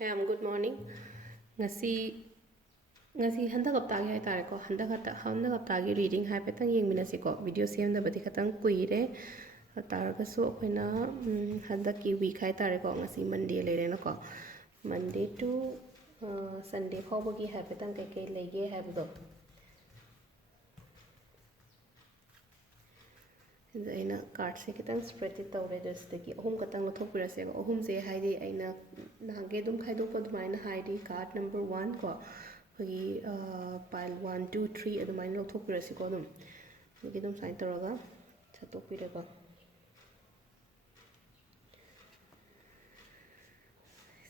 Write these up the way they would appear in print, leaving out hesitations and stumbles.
Ma'am, good morning. Ngasi ngasi handak haptagi haitare ko handak haptagi reading haipetang yengminasi ko video semdabadi khatang kuire taragasu akoina handaki week haitare ko ngasi Monday leirena ko Monday to Sunday phawbagi haipetang kai lege haibdo aina card se kitang spread it tawre destaki ahum katang lothopirase ko ahum se haidi aina nahange dum khaidokpa dumaina haidi card number 1 ko agi pile 1 2 3 adumaina lothopirase ko dum agi dum sign taraga chatopire ko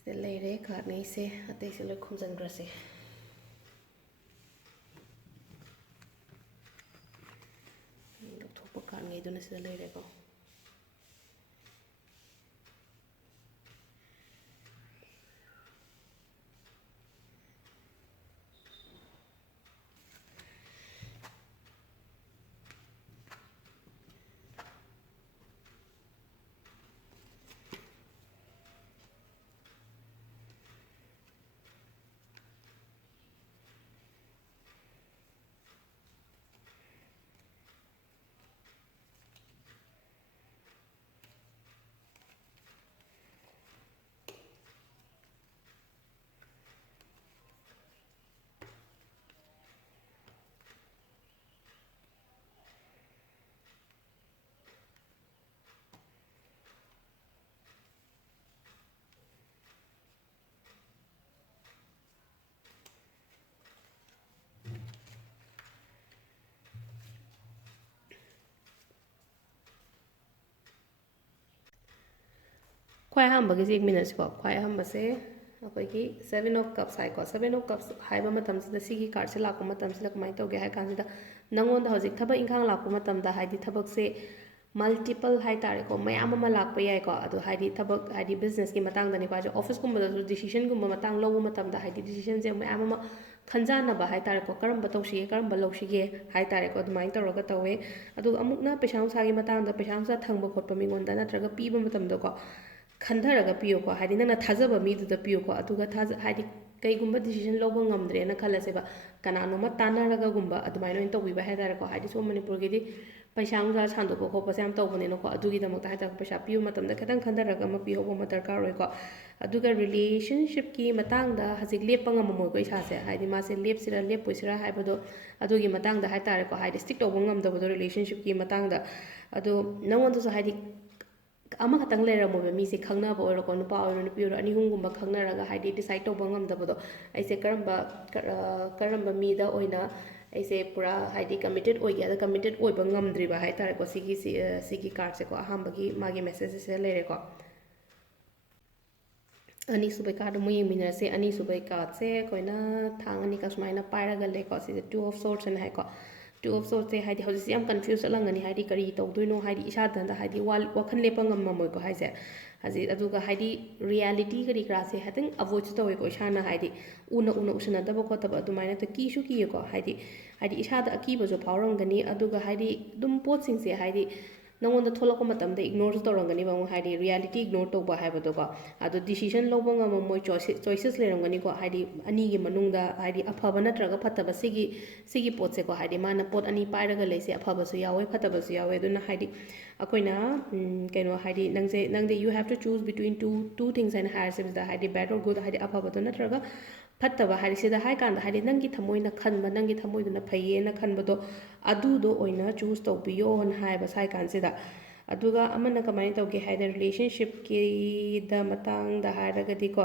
se leire card nei se atei se loi khumjangrase lothoppa card nei duna se leire ko ꯈ꯭ꯋꯥꯏ ꯑꯍꯥꯟꯕꯒꯤꯁꯦ ꯌꯦꯡꯃꯤꯟꯅꯁꯤꯀꯣ ꯈ꯭ꯋꯥꯏ ꯑꯍꯥꯟꯕꯁꯦ ꯑꯩꯈꯣꯏꯒꯤ 7 of Cups ꯍꯥꯏꯀꯣ 7 of Cups ꯍꯥꯏꯕ ꯃꯇꯝꯁꯤꯗ ꯁꯤꯒꯤ ꯀꯥꯔꯠꯁꯦ ꯂꯥꯛꯄ ꯃꯇꯝꯁꯤꯗ ꯀꯃꯥꯏꯅ ꯇꯧꯒꯦ ꯍꯥꯏ ꯀꯥꯟꯁꯤꯗ ꯅꯪꯉꯣꯟꯗ ꯍꯧꯖꯤꯛ ꯊꯕꯛ ꯏꯪꯈꯥꯡ ꯂꯥꯛꯄ ꯃꯇꯝꯗ ꯍꯥꯏꯗꯤ ꯊꯕꯛꯁꯦ ꯃꯜꯇꯤꯄꯜ ꯍꯥꯏꯇꯥꯔꯦꯀꯣ ꯃꯌꯥꯝ ꯑꯃ ꯂꯥꯛꯄ ꯌꯥꯏꯀꯣ ꯑꯗꯣ ꯍꯥꯏꯗꯤ ꯊꯕꯛ ꯍꯥꯏꯗꯤ ꯕꯤꯖꯤꯅꯦꯁꯀꯤ ꯃꯇꯥꯡꯗꯅꯤꯀꯣ ꯍꯥꯏꯁꯦ ꯑꯣꯐꯤꯁꯀꯨꯝꯕꯗꯁꯨ ꯗꯤꯁꯤꯖꯟꯒꯨꯝꯕ ꯃꯇꯥꯡ ꯂꯧꯕ ꯃꯇꯝꯗ ꯍꯥꯏꯗꯤ ꯗꯤꯁꯤꯖꯟꯁꯦ ꯃꯌꯥꯝ ꯑꯃ ꯈꯟꯖꯥꯟꯅꯕ ꯍꯥꯏꯇꯥꯔꯦꯀꯣ ꯀꯔꯝꯕ ꯇꯧꯁꯤꯒꯦ ꯀꯔꯝꯕ ꯂꯧꯁꯤꯒꯦ ꯍꯥꯏꯇꯥꯔꯦꯀꯣ ꯑꯗꯨꯃꯥꯏꯅ ꯇꯧꯔꯒ ꯇꯧꯋꯦ ꯑꯗꯨꯒ ꯑꯃꯨꯛꯅ ꯄꯩꯁꯥ ꯅꯨꯡꯁꯥꯒꯤ ꯃꯇꯥꯡꯗ ꯄꯩꯁꯥ ꯅꯨꯡꯁꯥ ꯊꯪꯕ ꯈꯣꯠꯄ ꯃꯤꯉꯣꯟꯗ ꯅꯠꯇ꯭ꯔꯒ ꯄꯤꯕ ꯃꯇꯝꯗꯀꯣ ꯈꯟꯊꯔꯒ ꯄꯤꯌꯨꯀꯣ ꯍꯥꯏꯗꯤ ꯅꯪꯅ ꯊꯥꯖꯕ ꯃꯤꯗꯨꯗ ꯄꯤꯌꯨꯀꯣ ꯑꯗꯨꯒ ꯍꯥꯏꯗꯤ ꯀꯩꯒꯨꯝꯕ ꯗꯤꯁꯤꯖꯟ ꯂꯧꯕ ꯉꯝꯗ꯭ꯔꯦꯅ ꯈꯜꯂꯁꯦꯕ ꯀꯅꯥꯅꯣꯃ ꯇꯥꯟꯅꯔꯒꯒꯨꯝꯕ ꯑꯗꯨꯃꯥꯏꯅ ꯑꯣꯏꯅ ꯇꯧꯕꯤꯕ ꯍꯥꯏꯇꯥꯔꯦꯀꯣ ꯍꯥꯏꯗꯤ ꯁꯣꯝ ꯃꯅꯤꯄꯨꯔꯒꯤꯗꯤ ꯄꯩꯁꯥ ꯅꯨꯡꯁꯥ ꯁꯥꯟꯗꯣꯛꯄ ꯈꯣꯠꯄꯁꯦ ꯌꯥꯝ ꯇꯧꯕꯅꯤꯅꯀꯣ ꯑꯗꯨꯒꯤꯗꯃꯛꯇ ꯍꯥꯏꯇꯥꯔꯦ ꯄꯩꯁꯥ ꯄꯤꯕ ꯃꯇꯝꯗ ꯈꯤꯇꯪ ꯈꯟꯊꯔꯒ ꯑꯃ ꯄꯤꯍꯧꯕ ꯑꯃ ꯗꯔꯀꯥꯔ ꯑꯣꯏꯀꯣ ꯑꯗꯨꯒ ꯔꯤꯂꯦꯁꯟꯁꯤꯞꯀꯤ ꯃꯇꯥꯡꯗ ꯍꯧꯖꯤꯛ ꯂꯦꯞꯄ ꯉꯝꯃꯝꯃꯣꯏꯀꯣ ꯏꯁꯥꯁꯦ ꯍꯥꯏꯗꯤ ꯃꯥꯁꯦ ꯂꯦꯞꯁꯤꯔꯥ ꯂꯦꯞꯄꯣꯏꯁꯤꯔꯥ ꯍꯥꯏꯕꯗꯣ ꯑꯗꯨꯒꯤ ꯃꯇꯥꯡꯗ ꯍꯥꯏꯇꯥꯔꯦꯀꯣ ꯍꯥꯏꯗꯤ ꯁ꯭ꯇꯤꯛ ꯇꯧꯕ ꯉꯝꯗꯕꯗꯣ ꯔꯤꯂꯦꯁꯟꯁꯤꯞꯀꯤ ꯃꯇꯥꯡꯗ ꯑꯗꯣ ꯅꯪꯉꯣꯟꯗꯁꯨ ꯍꯥꯏꯗꯤ ꯑꯃꯈꯛꯇꯪ ꯂꯩꯔꯝꯃꯣꯏꯕ ꯃꯤꯁꯦ ꯈꯪꯅꯕ ꯑꯣꯏꯔꯣꯀꯣ ꯅꯨꯄꯥ ꯑꯣꯏꯔꯣ ꯅꯨꯄꯤ ꯑꯣꯏꯔꯣ ꯑꯅꯤ ꯑꯍꯨꯝꯒꯨꯝꯕ ꯈꯪꯅꯔꯒ ꯍꯥꯏꯗꯤ ꯗꯤꯁꯥꯏꯠ ꯇꯧꯕ ꯉꯝꯗꯕꯗꯣ ꯑꯩꯁꯦ ꯀꯔꯝꯕ ꯃꯤꯗ ꯑꯣꯏꯅ ꯑꯩꯁꯦ ꯄꯨꯔꯥ ꯍꯥꯏꯗꯤ ꯀꯃꯤꯇꯦꯠ ꯑꯣꯏꯒꯦ ꯑꯗ ꯀꯃꯤꯇꯦꯠ ꯑꯣꯏꯕ ꯉꯝꯗ꯭ꯔꯤꯕ ꯍꯥꯏꯇꯥꯔꯦꯀꯣ ꯁꯤꯒꯤ ꯀꯥꯔꯠꯁꯦꯀꯣ ꯑꯍꯥꯟꯕꯒꯤ ꯃꯥꯒꯤ ꯃꯦꯁꯦꯖ ꯁꯤꯗ ꯂꯩꯔꯦꯀꯣ ꯑꯅꯤꯁꯨꯕꯩ ꯀꯥꯔꯠ ꯑꯃꯨꯛ ꯌꯦꯡꯃꯤꯟꯅꯔꯁꯦ ꯑꯅꯤꯁꯨꯕꯩ ꯀꯥꯔꯠꯁꯦ ꯑꯩꯈꯣꯏꯅ ꯊꯥꯡ ꯑꯅꯤꯒ ꯁꯨꯃꯥꯏꯅ ꯄꯥꯏꯔꯒ ꯂꯩꯀꯣ ꯁꯤꯁꯦ 2 of Swords ꯑꯅ ꯍꯥꯏꯀꯣ 2 of Swords ꯍꯥꯏꯗꯤ ꯍꯧꯖꯤꯛꯁꯦ ꯌꯥꯝ ꯀꯟꯐ꯭ꯌꯨꯁ ꯆꯠꯂꯝꯒꯅꯤ ꯍꯥꯏꯗꯤ ꯀꯔꯤ ꯇꯧꯗꯣꯏꯅꯣ ꯍꯥꯏꯗꯤ ꯏꯁꯥꯗ ꯍꯥꯏꯗꯤ ꯋꯥꯈꯜ ꯂꯦꯞꯄ ꯉꯝꯃꯝꯃꯣꯏꯀꯣ ꯍꯥꯏꯁꯦ ꯍꯧꯖꯤꯛ ꯑꯗꯨꯒ ꯍꯥꯏꯗꯤ ꯔꯤꯌꯦꯂꯤꯇꯤ ꯀꯔꯤ ꯀꯔꯥꯁꯦ ꯍꯥꯏꯐꯦꯠꯇꯪ ꯑꯚꯣꯏꯗꯁꯨ ꯇꯧꯋꯦꯀꯣ ꯏꯁꯥꯅ ꯍꯥꯏꯗꯤ ꯎꯅ ꯎꯁꯤꯟꯅꯗꯕ ꯈꯣꯠꯇꯕ ꯑꯗꯨꯃꯥꯏꯅ ꯀꯤꯁꯨ ꯀꯤꯌꯦꯀꯣ ꯍꯥꯏꯗꯤ ꯏꯁꯥꯗ ꯑꯀꯤꯕꯁꯨ ꯐꯥꯎꯔꯝꯒꯅꯤ ꯑꯗꯨꯒ ꯍꯥꯏꯗꯤ ꯑꯗꯨꯝ ꯄꯣꯠꯁꯤꯡꯁꯦ ꯍꯥꯏꯗꯤ ꯅꯪꯉꯣꯟꯗ ꯊꯣꯛꯂꯛꯄ ꯃꯇꯝꯗ ꯏꯒꯅꯣꯔꯁꯨ ꯇꯧꯔꯝꯒꯅꯤꯕ ꯑꯃꯨꯛ ꯍꯥꯏꯗꯤ ꯔꯤꯌꯦꯂꯤꯇꯤ ꯏꯒꯅꯣꯔ ꯇꯧꯕ ꯍꯥꯏꯕꯗꯣꯀꯣ ꯑꯗꯣ ꯗꯤꯁꯤꯖꯟ ꯂꯧꯕ ꯉꯝꯃꯝꯃꯣꯏ ꯆꯣꯏꯁꯦꯁ ꯂꯩꯔꯝꯒꯅꯤꯀꯣ ꯍꯥꯏꯗꯤ ꯑꯅꯤꯒꯤ ꯃꯅꯨꯡꯗ ꯍꯥꯏꯗꯤ ꯑꯐꯕ ꯅꯠꯇ꯭ꯔꯒ ꯐꯠꯇꯕ ꯁꯤꯒꯤ ꯄꯣꯠꯁꯦꯀꯣ ꯍꯥꯏꯗꯤ ꯃꯥꯅ ꯄꯣꯠ ꯑꯅꯤ ꯄꯥꯏꯔꯒ ꯂꯩꯁꯦ ꯑꯐꯕꯁꯨ ꯌꯥꯎꯋꯦ ꯐꯠꯇꯕꯁꯨ ꯌꯥꯎꯋꯦ ꯑꯗꯨꯅ ꯍꯥꯏꯗꯤ ꯑꯩꯈꯣꯏꯅ ꯀꯩꯅꯣ ꯍꯥꯏꯗꯤ ꯅꯪꯗꯤ ꯌꯨ ꯍꯦꯞ ꯇꯨ ꯆꯨꯁ ꯕꯤꯇ꯭ꯋꯤꯟ ꯇꯨ ꯊꯤꯡꯁ ꯍꯥꯏꯅ ꯍꯥꯏꯔꯁꯤꯕꯗ ꯍꯥꯏꯗꯤ ꯕꯦꯗ ꯑꯣꯔ ꯒꯨꯗ ꯍꯥꯏꯗꯤ ꯑꯐꯕꯗꯣ ꯅꯠꯇ꯭ꯔꯒ ꯐꯠꯇꯕ ꯍꯥꯏꯗꯤ ꯁꯤꯗ ꯍꯥꯏ ꯀꯥꯟꯗ ꯍꯥꯏꯗꯤ ꯅꯪꯒꯤ ꯊꯃꯣꯏꯅ ꯈꯟꯕ ꯅꯪꯒꯤ ꯊꯃꯣꯏꯗꯨꯅ ꯐꯩꯌꯦꯅ ꯈꯟꯕꯗꯣ ꯑꯗꯨꯗꯣ ꯑꯣꯏꯅ ꯆꯨꯁ ꯇꯧꯕꯤꯌꯣꯅ ꯍꯥꯏꯕ ꯁꯥꯏ ꯀꯥꯟꯁꯤꯗ ꯑꯗꯨꯒ ꯑꯃꯅ ꯀꯃꯥꯏꯅ ꯇꯧꯒꯦ ꯍꯥꯏꯗ ꯔꯤꯂꯦꯁꯟꯁꯤꯞꯀꯤꯗ ꯃꯇꯥꯡꯗ ꯍꯥꯏꯔꯒꯗꯤꯀꯣ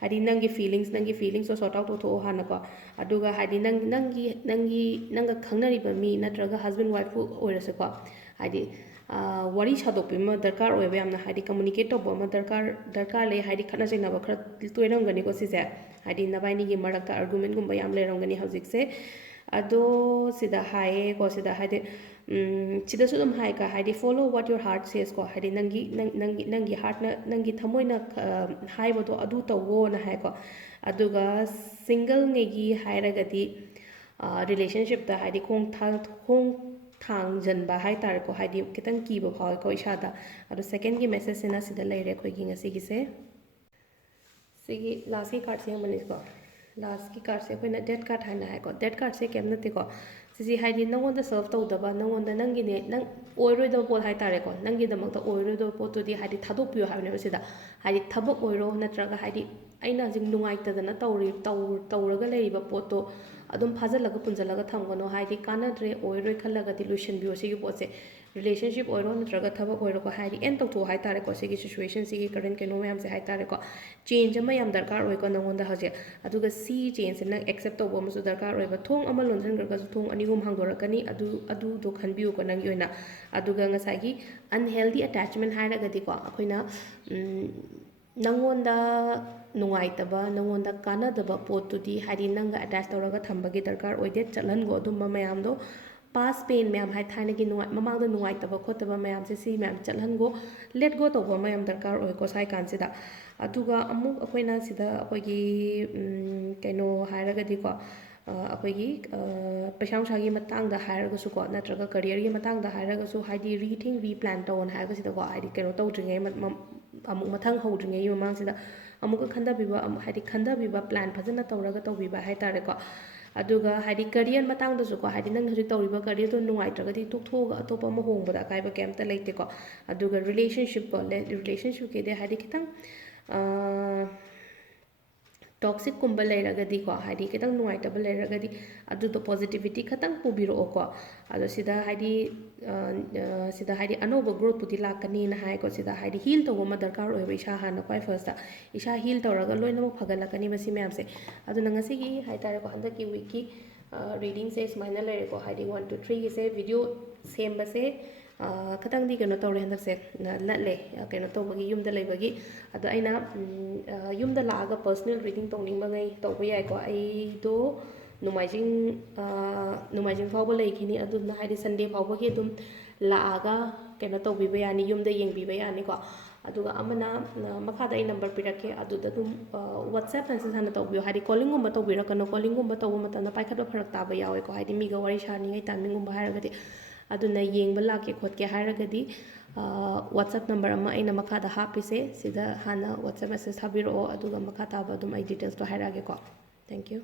ꯍꯥꯏꯗꯤ ꯅꯪꯒꯤ ꯐꯤꯂꯤꯡꯁꯇꯣ ꯁꯣꯔꯠ ꯑꯥꯎꯠ ꯇꯧꯊꯣꯛꯑꯣ ꯍꯥꯟꯅꯀꯣ ꯑꯗꯨꯒ ꯍꯥꯏꯗꯤ ꯅꯪꯒ ꯈꯪꯅꯔꯤꯕ ꯃꯤ ꯅꯠꯇ꯭ꯔꯒ ꯍꯁꯕꯦꯟ ꯋꯥꯏꯐꯄꯨ ꯑꯣꯏꯔꯁꯨꯀꯣ ꯍꯥꯏꯗꯤ ꯋꯥꯔꯤ ꯁꯥꯗꯣꯛꯄ ꯑꯃ ꯗꯔꯀꯥꯔ ꯑꯣꯏꯕ ꯌꯥꯝꯅ ꯍꯥꯏꯗꯤ ꯀꯝꯃꯨꯅꯤꯀꯦꯠ ꯇꯧꯕ ꯑꯃ ꯗꯔꯀꯥꯔ ꯂꯩ ꯍꯥꯏꯗꯤ ꯈꯠꯅ ꯆꯩꯅꯕ ꯈꯔ ꯇꯣꯏꯔꯝꯒꯅꯤꯀꯣ ꯁꯤꯁꯦ ꯍꯥꯏꯗꯤ ꯅꯕꯥꯏꯅꯤꯒꯤ ꯃꯔꯛꯇ ꯑꯥꯔꯒꯨꯃꯦꯟꯒꯨꯝꯕ ꯌꯥꯝ ꯂꯩꯔꯝꯒꯅꯤ ꯍꯧꯖꯤꯛꯁꯦ ꯑꯗꯣ ꯁꯤꯗ ꯍꯥꯏꯌꯦꯀꯣ ꯁꯤꯗ ꯍꯥꯏꯗꯤ ꯁꯤꯗꯁꯨ ꯑꯗꯨꯝ ꯍꯥꯏꯀꯣ ꯍꯥꯏꯗꯤ ꯐꯣꯂꯣ ꯋꯥꯠ ꯌꯣꯔ ꯍꯥꯔꯠ ꯁꯦꯁꯀꯣ ꯍꯥꯏꯗꯤ ꯅꯪꯒꯤ ꯍꯥꯔꯠꯅ ꯅꯪꯒꯤ ꯊꯃꯣꯏꯅ ꯍꯥꯏꯕꯗꯣ ꯑꯗꯨ ꯇꯧꯋꯣꯅ ꯍꯥꯏꯀꯣ ꯑꯗꯨꯒ ꯁꯤꯡꯒꯜꯉꯩꯒꯤ ꯍꯥꯏꯔꯒꯗꯤ ꯔꯤꯂꯦꯁꯟꯁꯤꯞꯇ ꯍꯥꯏꯗꯤ ꯈꯣꯡ ꯊꯥꯡꯖꯟꯕ ꯍꯥꯏꯇꯥꯔꯦꯀꯣ ꯍꯥꯏꯗꯤ ꯈꯤꯇꯪ ꯀꯤꯕ ꯐꯥꯎꯋꯦꯀꯣ ꯏꯁꯥꯗ ꯑꯗꯣ ꯁꯦꯀꯦꯟꯒꯤ ꯃꯦꯁꯦꯖꯁꯤꯅ ꯁꯤꯗ ꯂꯩꯔꯦ ꯑꯩꯈꯣꯏꯒꯤ ꯉꯁꯤꯒꯤꯁꯦ ꯁꯤꯒꯤ ꯂꯥꯁꯀꯤ ꯀꯥꯔꯠꯁꯦ ꯌꯦꯡꯕꯅꯤꯀꯣ ꯂꯥꯁꯀꯤ ꯀꯥꯔꯠꯁꯦ ꯑꯩꯈꯣꯏꯅ ꯗꯦꯠ ꯀꯥꯔꯠ ꯍꯥꯏꯅ ꯍꯥꯏꯀꯣ ꯗꯦꯠ ꯀꯥꯔꯠꯁꯦ ꯀꯩꯝ ꯅꯠꯇꯦꯀꯣ ꯁꯤꯁꯤ ꯍꯥꯏꯗꯤ ꯅꯪꯉꯣꯟꯗ ꯁꯔꯞ ꯇꯧꯗꯕ ꯅꯪꯉꯣꯟꯗ ꯅꯪꯒꯤꯅꯦ ꯅꯪ ꯑꯣꯏꯔꯣꯏꯗꯕ ꯄꯣꯠ ꯍꯥꯏꯇꯥꯔꯦꯀꯣ ꯅꯪꯒꯤꯗꯃꯛꯇ ꯑꯣꯏꯔꯣꯏꯗꯕ ꯄꯣꯠꯇꯨꯗꯤ ꯍꯥꯏꯗꯤ ꯊꯥꯗꯣꯛꯄꯤꯌꯣ ꯍꯥꯏꯕꯅꯦꯕ ꯁꯤꯗ ꯍꯥꯏꯗꯤ ꯊꯕꯛ ꯑꯣꯏꯔꯣ ꯅꯠꯇ꯭ꯔꯒ ꯍꯥꯏꯗꯤ ꯑꯩꯅ ꯍꯧꯖꯤꯛ ꯅꯨꯡꯉꯥꯏꯇꯗꯅ ꯇꯧꯔꯒ ꯂꯩꯔꯤꯕ ꯄꯣꯠꯇꯣ ꯑꯗꯨꯝ ꯐꯥꯖꯤꯜꯂꯒ ꯄꯨꯟꯁꯤꯜꯂꯒ ꯊꯝꯒꯅꯣ ꯍꯥꯏꯗꯤ ꯀꯥꯟꯅꯗ꯭ꯔꯦ ꯑꯣꯏꯔꯣꯏ ꯈꯜꯂꯒꯗꯤ ꯂꯣꯏꯁꯤꯟꯕꯤꯌꯣ ꯁꯤꯒꯤ ꯄꯣꯠꯁꯦ ꯔꯤꯂꯦꯁꯟꯁꯤꯞ ꯑꯣꯏꯔꯣ ꯅꯠꯇ꯭ꯔꯒ ꯊꯕꯛ ꯑꯣꯏꯔꯣꯀꯣ ꯍꯥꯏꯗꯤ ꯑꯦꯟ ꯇꯧꯊꯣꯛꯑꯣ ꯍꯥꯏꯇꯥꯔꯦꯀꯣ ꯁꯤꯒꯤ ꯁꯤꯆꯨꯋꯦꯁꯟꯁꯤꯒꯤ ꯀꯔꯦꯟ ꯀꯩꯅꯣ ꯃꯌꯥꯝꯁꯦ ꯍꯥꯏꯇꯥꯔꯦꯀꯣ ꯆꯦꯟꯖ ꯑꯃ ꯌꯥꯝ ꯗꯔꯀꯥꯔ ꯑꯣꯏꯀꯣ ꯅꯪꯉꯣꯟꯗ ꯍꯧꯖꯤꯛ ꯑꯗꯨꯒ ꯁꯤ ꯆꯦꯟꯖꯁꯦ ꯅꯪ ꯑꯦꯛꯁꯦꯞ ꯇꯧꯕ ꯑꯃꯁꯨ ꯗꯔꯀꯥꯔ ꯑꯣꯏꯕ ꯊꯣꯡ ꯑꯃ ꯂꯣꯟꯁꯤꯟꯈ꯭ꯔꯒꯁꯨ ꯊꯣꯡ ꯑꯅꯤ ꯑꯍꯨꯝ ꯍꯥꯡꯗꯣꯔꯛꯀꯅꯤ ꯑꯗꯨꯗꯣ ꯈꯟꯕꯤꯌꯨꯀꯣ ꯅꯪꯒꯤ ꯑꯣꯏꯅ ꯑꯗꯨꯒ ꯉꯁꯥꯏꯒꯤ ꯑꯟꯍꯦꯜꯗꯤ ꯑꯦꯇꯦꯆꯃꯦꯟ ꯍꯥꯏꯔꯒꯗꯤꯀꯣ ꯑꯩꯈꯣꯏꯅ ꯅꯪꯉꯣꯟꯗ ꯅꯨꯡꯉꯥꯏꯇꯕ ꯅꯪꯉꯣꯟꯗ ꯀꯥꯟꯅꯗꯕ ꯄꯣꯠꯇꯨꯗꯤ ꯍꯥꯏꯗꯤ ꯅꯪꯒ ꯑꯦꯇꯦꯆ ꯇꯧꯔꯒ ꯊꯝꯕꯒꯤ ꯗꯔꯀꯥꯔ ꯑꯣꯏꯗꯦ ꯆꯠꯍꯟꯒꯣ ꯑꯗꯨꯝꯕ ꯃꯌꯥꯝꯗꯣ ꯄꯥꯁ ꯄꯦꯟ ꯃꯌꯥꯝ ꯍꯥꯏ ꯊꯥꯏꯅꯒꯤ ꯃꯃꯥꯡꯗ ꯅꯨꯡꯉꯥꯏꯇꯕ ꯈꯣꯠꯇꯕ ꯃꯌꯥꯝꯁꯦ ꯁꯤ ꯃꯌꯥꯝ ꯆꯠꯍꯟꯒꯣ ꯂꯦꯠ ꯒꯣ ꯇꯧꯕ ꯑꯃ ꯌꯥꯝ ꯗꯔꯀꯥꯔ ꯑꯣꯏꯀꯣ ꯁꯥꯏ ꯀꯥꯟꯁꯤꯗ ꯑꯗꯨꯒ ꯑꯃꯨꯛ ꯑꯩꯈꯣꯏꯅ ꯁꯤꯗ ꯑꯩꯈꯣꯏꯒꯤ ꯀꯩꯅꯣ ꯍꯥꯏꯔꯒꯗꯤꯀꯣ ꯑꯩꯈꯣꯏꯒꯤ ꯄꯩꯁꯥ ꯅꯨꯡꯁꯥꯒꯤ ꯃꯇꯥꯡꯗ ꯍꯥꯏꯔꯒꯁꯨꯀꯣ ꯅꯠꯇ꯭ꯔꯒ ꯀꯔꯤꯌꯔꯒꯤ ꯃꯇꯥꯡꯗ ꯍꯥꯏꯔꯒꯁꯨ ꯍꯥꯏꯗꯤ ꯔꯤꯊꯤꯡ ꯔꯤꯄ꯭ꯂꯥꯟ ꯇꯧꯅ ꯍꯥꯏꯕꯁꯤꯗꯀꯣ ꯍꯥꯏꯗꯤ ꯀꯩꯅꯣ ꯇꯧꯗ꯭ꯔꯤꯉꯩ ꯑꯃꯨꯛ ꯃꯊꯪ ꯍꯧꯗ꯭ꯔꯤꯉꯩꯒꯤ ꯃꯃꯥꯡꯁꯤꯗ ꯑꯃꯨꯛꯀ ꯈꯟꯊꯕꯤꯕ ꯍꯥꯏꯗꯤ ꯈꯟꯊꯕꯤꯕ プラꯟ ꯐꯖꯅ ꯇꯧꯔꯒ ꯇꯧꯕꯤꯕ ꯍꯥꯏꯇꯥꯔꯦꯀꯣ ꯑꯗꯨꯒ ꯍꯥꯏꯗꯤ ꯀꯔꯤꯌꯔ ꯃꯇꯥꯡꯗꯁꯨꯀꯣ ꯍꯥꯏꯗꯤ ꯅꯪ ꯍꯧꯖꯤꯛ ꯇꯧꯔꯤꯕ ꯀꯔꯤꯌꯔꯗꯣ ꯅꯨꯡꯉꯥꯏꯇ꯭ꯔꯒꯗꯤ ꯇꯣꯛꯊꯣꯛꯑꯒ ꯑꯇꯣꯞꯄ ꯑꯃ ꯍꯣꯡꯕꯗ ꯑꯀꯥꯏꯕ ꯀꯩꯝꯇ ꯂꯩꯇꯦꯀꯣ ꯑꯗꯨꯒ ꯔꯤꯂꯦꯁꯟꯁꯤꯞꯀꯣ ꯔꯤꯂꯦꯁꯟꯁꯤꯞꯀꯤꯗꯤ ꯍꯥꯏꯗꯤ ꯈꯤꯇꯪ ꯇꯣꯛꯁꯤꯛꯀꯨꯝꯕ ꯂꯩꯔꯒꯗꯤꯀꯣ ꯍꯥꯏꯗꯤ ꯈꯤꯇꯪ ꯅꯨꯡꯉꯥꯏꯇꯕ ꯂꯩꯔꯒꯗꯤ ꯑꯗꯨꯗꯣ ꯄꯣꯖꯤꯇꯤꯚꯤꯇꯤ ꯈꯤꯇꯪ ꯄꯨꯕꯤꯔꯛꯑꯣꯀꯣ ꯑꯗꯣ ꯁꯤꯗ ꯍꯥꯏꯗꯤ ꯑꯅꯧꯕ ꯒ꯭ꯔꯣꯠꯄꯨꯗꯤ ꯂꯥꯛꯀꯅꯤꯅ ꯍꯥꯏꯀꯣ ꯁꯤꯗ ꯍꯥꯏꯗꯤ ꯍꯤꯜ ꯇꯧꯕ ꯑꯃ ꯗꯔꯀꯥꯔ ꯑꯣꯏꯕ ꯏꯁꯥ ꯍꯥꯟꯅ ꯈ꯭ꯋꯥꯏ ꯐꯥꯔꯁꯇ ꯏꯁꯥ ꯍꯤꯜ ꯇꯧꯔꯒ ꯂꯣꯏꯅꯃꯛ ꯐꯒꯠꯂꯛꯀꯅꯤꯕ ꯁꯤ ꯃꯌꯥꯝꯁꯦ ꯑꯗꯨꯅ ꯉꯁꯤꯒꯤ ꯍꯥꯏꯇꯥꯔꯦꯀꯣ ꯍꯟꯗꯛꯀꯤ ꯋꯤꯛꯀꯤ ꯔꯤꯗꯤꯡꯁꯦ ꯁꯨꯃꯥꯏꯅ ꯂꯩꯔꯦꯀꯣ ꯍꯥꯏꯗꯤ 1 2 3ꯒꯤꯁꯦ ꯚꯤꯗꯤꯑꯣ ꯁꯦꯝꯕꯁꯦ ꯈꯤꯇꯪꯗꯤ ꯀꯩꯅꯣ ꯇꯧꯔꯦ ꯍꯟꯗꯛꯁꯦ ꯅꯠꯂꯦ ꯀꯩꯅꯣ ꯇꯧꯕꯒꯤ ꯌꯨꯝꯗ ꯂꯩꯕꯒꯤ ꯑꯗꯣ ꯑꯩꯅ ꯌꯨꯝꯗ ꯂꯥꯛꯑꯒ ꯄꯔꯁꯅꯦꯜ ꯔꯤꯗꯤꯡ ꯇꯧꯅꯤꯡꯕꯉꯩ ꯇꯧꯕ ꯌꯥꯏꯀꯣ ꯑꯩꯗꯣ ꯅꯣꯡꯃꯥꯏꯖꯤꯡ ꯐꯥꯎꯕ ꯂꯩꯈꯤꯅꯤ ꯑꯗꯨꯅ ꯍꯥꯏꯗꯤ ꯁꯟꯗꯦ ꯐꯥꯎꯕꯒꯤ ꯑꯗꯨꯝ ꯂꯥꯛꯑꯒ ꯀꯩꯅꯣ ꯇꯧꯕꯤꯕ ꯌꯥꯅꯤ ꯌꯨꯝꯗ ꯌꯦꯡꯕꯤꯕ ꯌꯥꯅꯤꯀꯣ ꯑꯗꯨꯒ ꯑꯃꯅ ꯃꯈꯥꯗ ꯑꯩ ꯅꯝꯕꯔ ꯄꯤꯔꯛꯀꯦ ꯑꯗꯨꯗ ꯑꯗꯨꯝ ꯋꯥꯠꯁꯑꯦꯞ ꯃꯦꯁꯦꯖ ꯍꯥꯟꯅ ꯇꯧꯕꯤꯌꯣ ꯍꯥꯏꯗꯤ ꯀꯣꯂꯤꯡꯒꯨꯝꯕ ꯇꯧꯕꯤꯔꯛꯀꯅꯣ ꯀꯣꯂꯤꯡꯒꯨꯝꯕ ꯇꯧꯕ ꯃꯇꯝꯗ ꯄꯥꯏꯈꯠꯄ ꯐꯔꯛ ꯇꯥꯕ ꯌꯥꯎꯋꯦꯀꯣ ꯍꯥꯏꯗꯤ ꯃꯤꯒ ꯋꯥꯔꯤ ꯁꯥꯅꯤꯡꯉꯩ ꯇꯥꯏꯃꯤꯡꯒꯨꯝꯕ ꯍꯥꯏꯔꯒꯗꯤ ꯑꯗꯨꯅ ꯌꯦꯡꯕ ꯂꯥꯛꯀꯦ ꯈꯣꯠꯀꯦ ꯍꯥꯏꯔꯒꯗꯤ ꯋꯥꯠꯁꯑꯦꯞ ꯅꯝꯕꯔ ꯑꯃ ꯑꯩꯅ ꯃꯈꯥꯗ ꯍꯥꯞꯄꯤꯁꯦ ꯁꯤꯗ ꯍꯥꯟꯅ ꯋꯥꯠꯁꯑꯦꯞ ꯃꯦꯁꯦꯖ ꯊꯥꯕꯤꯔꯛꯑꯣ ꯑꯗꯨꯒ ꯃꯈꯥ ꯇꯥꯕ ꯑꯗꯨꯝ ꯑꯩ ꯗꯤꯇꯦꯜꯁꯇꯣ ꯍꯥꯏꯔꯛꯑꯒꯦꯀꯣ ꯊꯦꯡꯛ ꯌꯨ